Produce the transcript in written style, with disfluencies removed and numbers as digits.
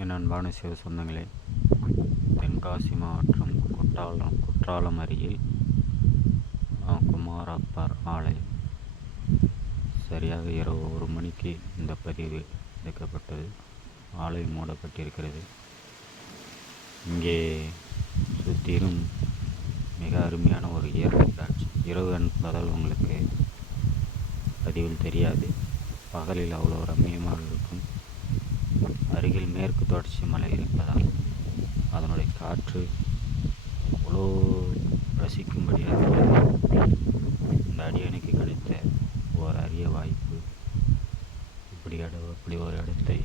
என் அன்பான சிவ சொந்தங்களே, தென்காசி மாவட்டம் குற்றாலம் அருகில் குமாரப்பர் ஆலயம். சரியாக இரவு 1 மணிக்கு இந்த பதிவு எடுக்கப்பட்டது. ஆலயம் மூடப்பட்டிருக்கிறது. இங்கே சுற்றிலும் மிக அருமையான ஒரு இயற்கை காட்சி. இரவு என்பதால் உங்களுக்கு பதிவில் தெரியாது, பகலில் அவ்வளோ ரம்மியமாக இருக்கும். அருகில் மேற்கு தொடர்ச்சி மலை இருப்பதால் அதனுடைய காற்று அவ்வளோ ரசிக்கும்படியாக இந்த அடியனுக்கு கிடைத்த ஒரு அரிய வாய்ப்பு. இப்படி ஒரு இடத்தை